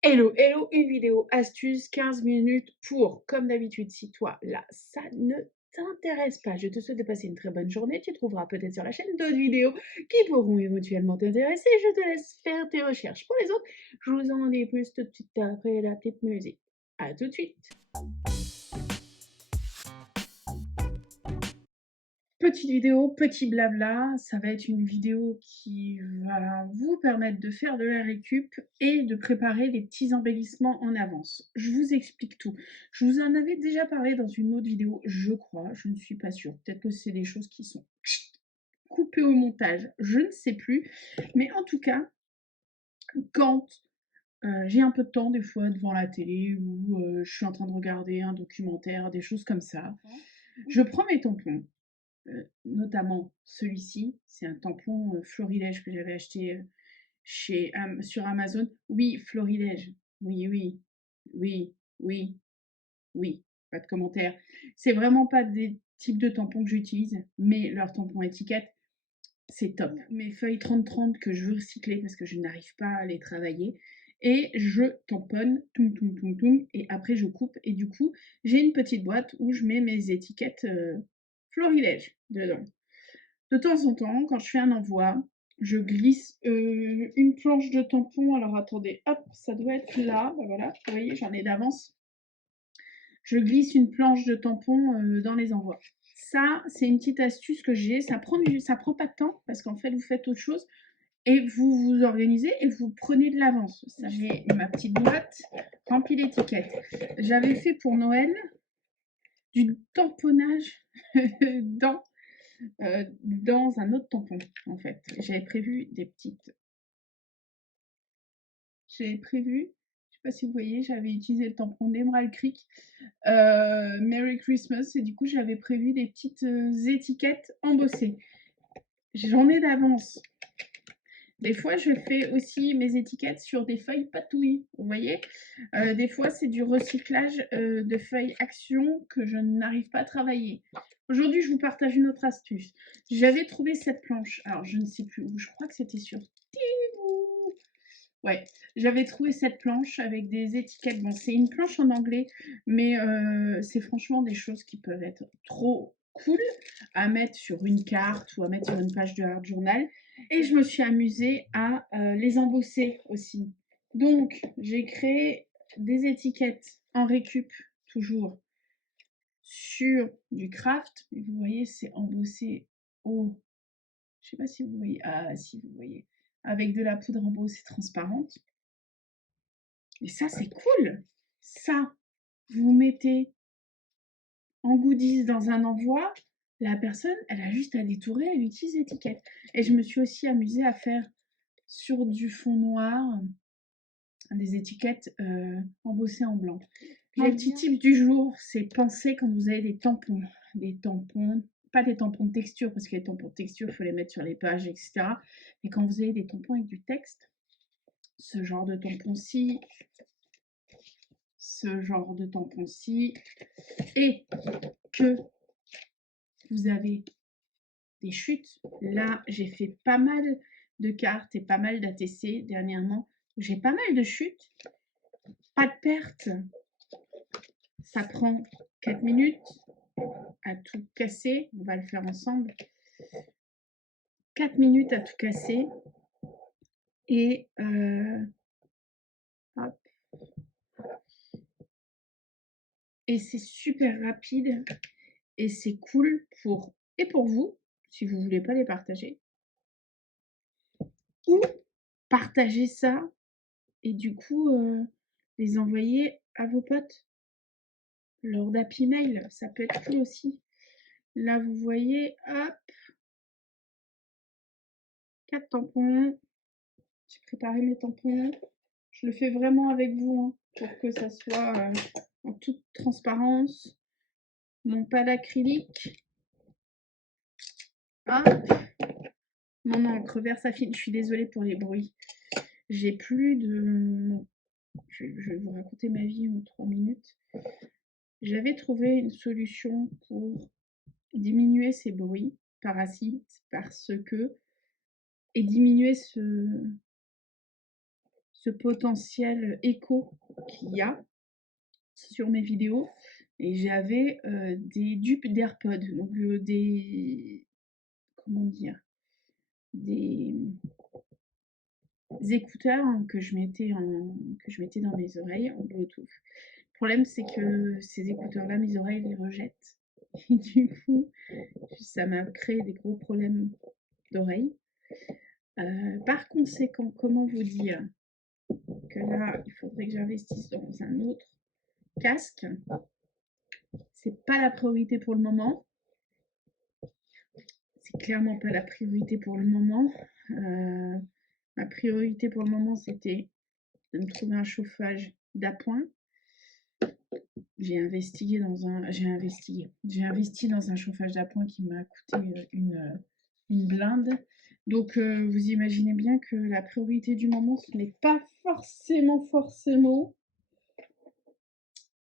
Hello, hello, une vidéo astuce 15 minutes pour, comme d'habitude, si toi, là, ça ne t'intéresse pas, je te souhaite de passer une très bonne journée. Tu trouveras peut-être sur la chaîne d'autres vidéos qui pourront éventuellement t'intéresser. Je te laisse faire tes recherches. Pour les autres, je vous en dis plus tout de suite après la petite musique. À tout de suite. Petite vidéo, petit blabla, ça va être une vidéo qui va vous permettre de faire de la récup et de préparer des petits embellissements en avance. Je vous explique tout. Je vous en avais déjà parlé dans une autre vidéo, je crois, je ne suis pas sûre. Peut-être que c'est des choses qui sont coupées au montage, je ne sais plus. Mais en tout cas, quand j'ai un peu de temps des fois devant la télé ou je suis en train de regarder un documentaire, des choses comme ça, je prends mes tampons. Notamment celui-ci, c'est un tampon Florilège que j'avais acheté sur Amazon. Oui, Florilège. Oui, oui, oui, oui, oui, pas de commentaire. C'est vraiment pas des types de tampons que j'utilise, mais leur tampon étiquette, c'est top. Mes feuilles 30-30 que je veux recycler parce que je n'arrive pas à les travailler. Et je tamponne, toum, toum, toum, toum, et après je coupe. Et du coup, j'ai une petite boîte où je mets mes étiquettes Florilège dedans. De temps en temps, quand je fais un envoi, je glisse une planche de tampon. Alors attendez, hop, ça doit être là. Ben voilà, vous voyez, j'en ai d'avance. Je glisse une planche de tampon dans les envois. Ça, c'est une petite astuce que j'ai. Ça prend pas de temps parce qu'en fait, vous faites autre chose et vous vous organisez et vous prenez de l'avance. J'ai ma petite boîte remplie d'étiquettes. J'avais fait pour Noël du tamponnage dans dans un autre tampon, en fait. J'avais prévu des petites. J'avais prévu, je sais pas si vous voyez, j'avais utilisé le tampon d'Emerald Creek. Merry Christmas, et du coup, j'avais prévu des petites étiquettes embossées. J'en ai d'avance. Des fois, je fais aussi mes étiquettes sur des feuilles patouilles, vous voyez. Des fois, c'est du recyclage de feuilles Action que je n'arrive pas à travailler. Aujourd'hui, je vous partage une autre astuce. J'avais trouvé cette planche. Alors, je ne sais plus où. Je crois que c'était sur Temu. Ouais, j'avais trouvé cette planche avec des étiquettes. Bon, c'est une planche en anglais, mais c'est franchement des choses qui peuvent être trop cool à mettre sur une carte ou à mettre sur une page de Art Journal. Et je me suis amusée à les embosser aussi. Donc, j'ai créé des étiquettes en récup, toujours, sur du craft. Et vous voyez, c'est embossé au... Je sais pas si vous voyez. Ah, si vous voyez. Avec de la poudre embossée transparente. Et ça, c'est cool. Ça, vous mettez en goodies dans un envoi. La personne, elle a juste à détourer, elle utilise l'étiquette. Et je me suis aussi amusée à faire sur du fond noir des étiquettes embossées en blanc. Le petit tip du jour, c'est penser quand vous avez des tampons. Des tampons, pas des tampons de texture, parce que les tampons de texture, il faut les mettre sur les pages, etc. Mais quand vous avez des tampons avec du texte, ce genre de tampon-ci, ce genre de tampon-ci, et que vous avez des chutes. Là, j'ai fait pas mal de cartes et pas mal d'ATC dernièrement. J'ai pas mal de chutes, pas de perte. Ça prend 4 minutes à tout casser. On va le faire ensemble. 4 minutes à tout casser. Et hop. Et c'est super rapide. Et c'est cool pour vous, si vous voulez pas les partager. Ou partager ça et du coup les envoyer à vos potes lors d'Happy Mail. Ça peut être cool aussi. Là, vous voyez, hop, 4 tampons. J'ai préparé mes tampons. Je le fais vraiment avec vous pour que ça soit en toute transparence. Mon pâte d'acrylique. Hop. Mon encre vert saphine. Je suis désolée pour les bruits. J'ai plus de... Je vais vous raconter ma vie en 3 minutes. J'avais trouvé une solution pour diminuer ces bruits parasites parce que... Et diminuer ce ce potentiel écho qu'il y a sur mes vidéos et j'avais des dupes d'AirPods, donc des comment dire, des écouteurs que je mettais dans mes oreilles en Bluetooth. Le problème, c'est que ces écouteurs-là, mes oreilles les rejettent. Et du coup, ça m'a créé des gros problèmes d'oreilles. Par conséquent, comment vous dire que là, il faudrait que j'investisse dans un autre casque. C'est pas la priorité pour le moment. C'est clairement pas la priorité pour le moment. Ma priorité pour le moment, c'était de me trouver un chauffage d'appoint. J'ai investi dans un chauffage d'appoint qui m'a coûté une blinde. Donc vous imaginez bien que la priorité du moment, ce n'est pas forcément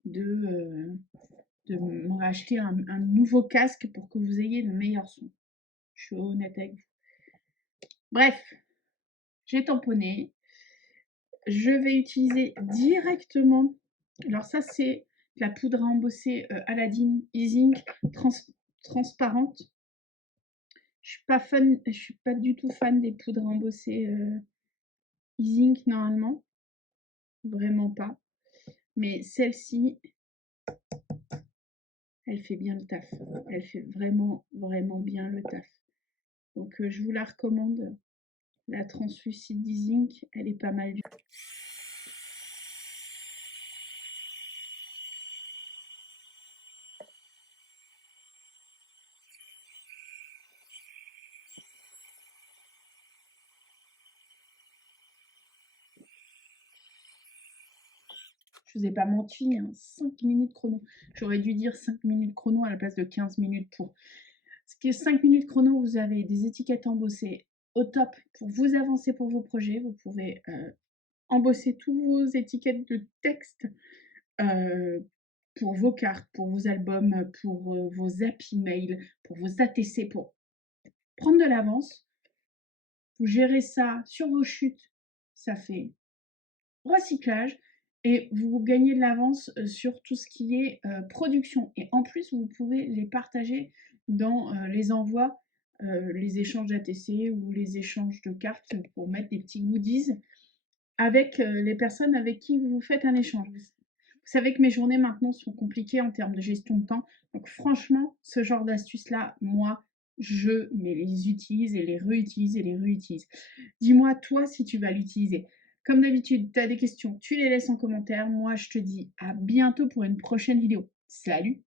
de me racheter un nouveau casque pour que vous ayez le meilleur son. Je suis honnête avec vous. Bref, j'ai tamponné. Je vais utiliser directement. Alors ça, c'est la poudre à embosser Aladdin Easing transparente. Je suis pas du tout fan des poudres à embosser Easing normalement. Vraiment pas. Mais celle-ci, elle fait bien le taf. Elle fait vraiment bien le taf. Donc je vous la recommande. La Translucide Easing, elle est pas mal du tout. Je vous ai pas menti, hein, 5 minutes chrono. J'aurais dû dire 5 minutes chrono à la place de 15 minutes pour. Ce qui est 5 minutes chrono, vous avez des étiquettes embossées au top pour vous avancer pour vos projets. Vous pouvez embosser tous vos étiquettes de texte pour vos cartes, pour vos albums, pour vos happy mails, pour vos ATC, pour prendre de l'avance. Vous gérez ça sur vos chutes, ça fait recyclage et vous gagnez de l'avance sur tout ce qui est production. Et en plus, vous pouvez les partager dans les envois, les échanges d'ATC ou les échanges de cartes pour mettre des petits goodies avec les personnes avec qui vous faites un échange. Vous savez que mes journées maintenant sont compliquées en termes de gestion de temps. Donc franchement, ce genre d'astuces-là, moi, je les utilise et les réutilise et les réutilise. Dis-moi, toi, si tu vas l'utiliser. Comme d'habitude, tu as des questions, tu les laisses en commentaire. Moi, je te dis à bientôt pour une prochaine vidéo. Salut!